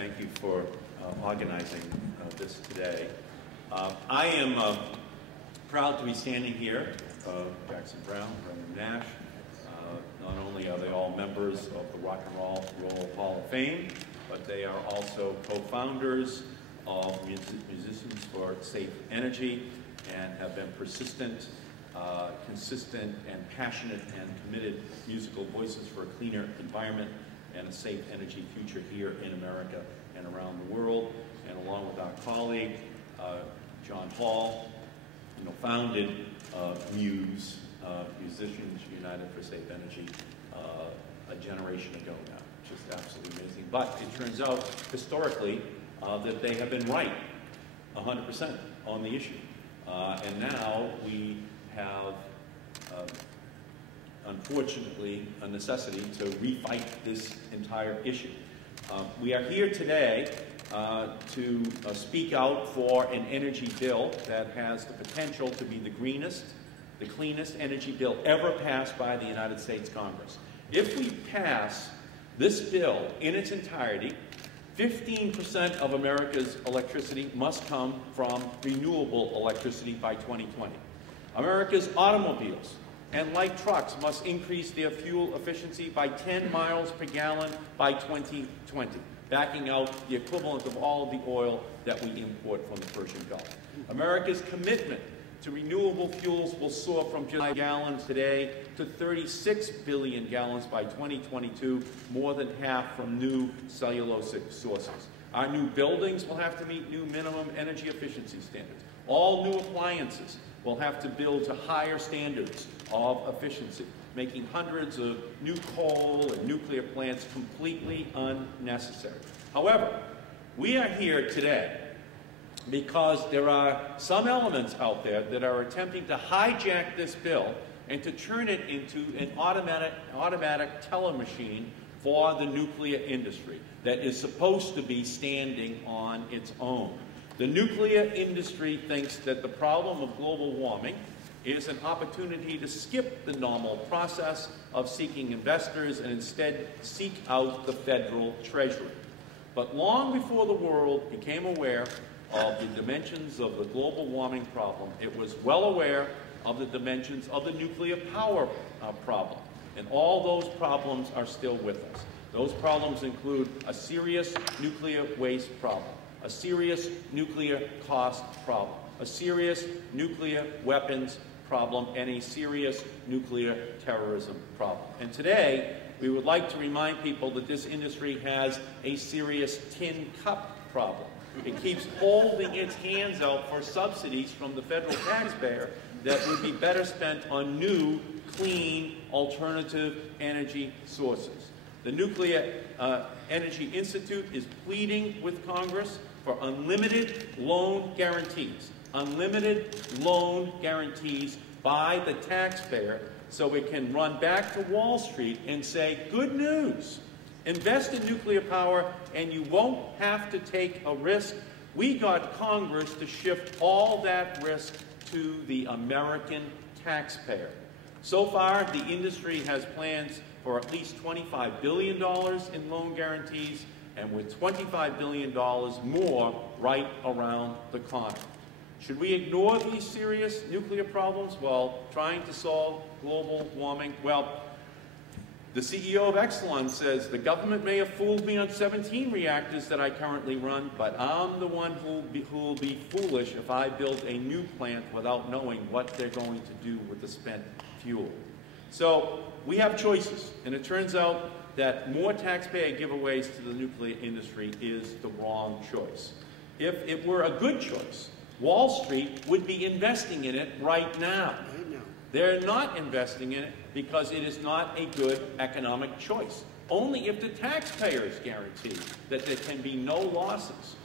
Thank you for organizing this today. I am proud to be standing here, Jackson Browne, Browne Nash. Not only are they all members of the Rock and Roll Hall of Fame, but they are also co-founders of Musicians for Safe Energy and have been persistent, consistent, and passionate and committed musical voices for a cleaner environment and a safe energy future here in America and around the world. And along with our colleague, John Hall, founded Muse, Musicians United for Safe Energy, a generation ago now. Just absolutely amazing. But it turns out, historically, that they have been right 100% on the issue. And now we have, unfortunately, a necessity to refight this entire issue. We are here today to speak out for an energy bill that has the potential to be the greenest, the cleanest energy bill ever passed by the United States Congress. If we pass this bill in its entirety, 15% of America's electricity must come from renewable electricity by 2020. America's automobiles and light trucks must increase their fuel efficiency by 10 miles per gallon by 2020, backing out the equivalent of all of the oil that we import from the Persian Gulf. America's commitment to renewable fuels will soar from just gallons today to 36 billion gallons by 2022, more than half from new cellulosic sources. Our new buildings will have to meet new minimum energy efficiency standards. All new appliances will have to build to higher standards of efficiency, making hundreds of new coal and nuclear plants completely unnecessary. However, we are here today because there are some elements out there that are attempting to hijack this bill and to turn it into an automatic teller machine for the nuclear industry that is supposed to be standing on its own. The nuclear industry thinks that the problem of global warming is an opportunity to skip the normal process of seeking investors and instead seek out the federal treasury. But long before the world became aware of the dimensions of the global warming problem, it was well aware of the dimensions of the nuclear power problem. And all those problems are still with us. Those problems include a serious nuclear waste problem, a serious nuclear cost problem, a serious nuclear weapons problem, and a serious nuclear terrorism problem. And today, we would like to remind people that this industry has a serious tin cup problem. It keeps holding its hands out for subsidies from the federal taxpayer that would be better spent on new, clean, alternative energy sources. The Nuclear Energy Institute is pleading with Congress for unlimited loan guarantees by the taxpayer so it can run back to Wall Street and say, good news, invest in nuclear power and you won't have to take a risk. We got Congress to shift all that risk to the American taxpayer. So far, the industry has plans for at least $25 billion in loan guarantees, and with $25 billion more right around the corner. Should we ignore these serious nuclear problems while trying to solve global warming? Well, the CEO of Exelon says, the government may have fooled me on 17 reactors that I currently run, but I'm the one who will be foolish if I build a new plant without knowing what they're going to do with the spent fuel. So we have choices, and it turns out that more taxpayer giveaways to the nuclear industry is the wrong choice. If it were a good choice, Wall Street would be investing in it right now. They're not investing in it because it is not a good economic choice. Only if the taxpayers guarantee that there can be no losses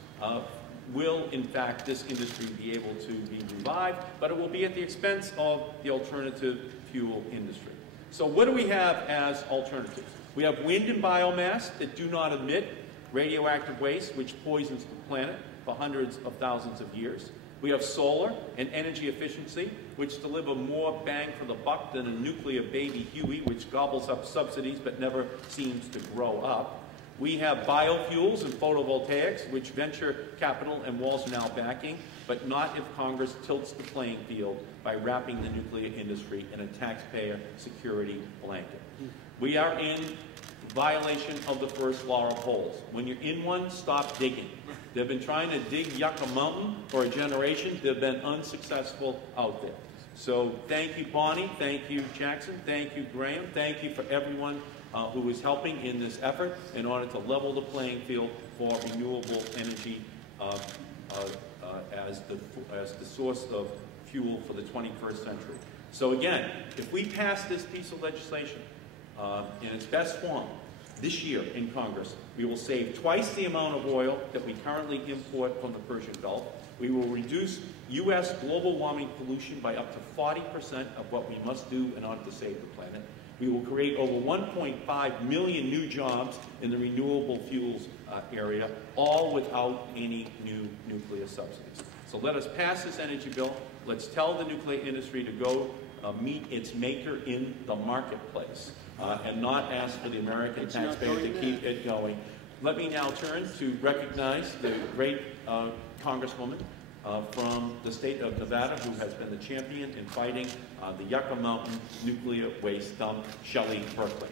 will, in fact, this industry be able to be revived, but it will be at the expense of the alternative fuel industry. So what do we have as alternatives? We have wind and biomass that do not emit radioactive waste, which poisons the planet for hundreds of thousands of years. We have solar and energy efficiency, which deliver more bang for the buck than a nuclear baby Huey, which gobbles up subsidies but never seems to grow up. We have biofuels and photovoltaics, which venture capital and walls are now backing, but not if Congress tilts the playing field by wrapping the nuclear industry in a taxpayer security blanket. We are in violation of the first law of holes. When you're in one, stop digging. They've been trying to dig Yucca Mountain for a generation. They've been unsuccessful out there. So thank you, Bonnie. Thank you, Jackson. Thank you, Graham. Thank you for everyone who is helping in this effort in order to level the playing field for renewable energy as the source of fuel for the 21st century. So again, if we pass this piece of legislation in its best form this year in Congress, we will save twice the amount of oil that we currently import from the Persian Gulf. We will reduce U.S. global warming pollution by up to 40% of what we must do in order to save the planet. We will create over 1.5 million new jobs in the renewable fuels area, all without any new nuclear subsidies. So let us pass this energy bill. Let's tell the nuclear industry to go meet its maker in the marketplace and not ask for the American taxpayer to keep it going. Let me now turn to recognize the great Congresswoman from the state of Nevada, who has been the champion in fighting the Yucca Mountain nuclear waste dump, Shelley Berkeley.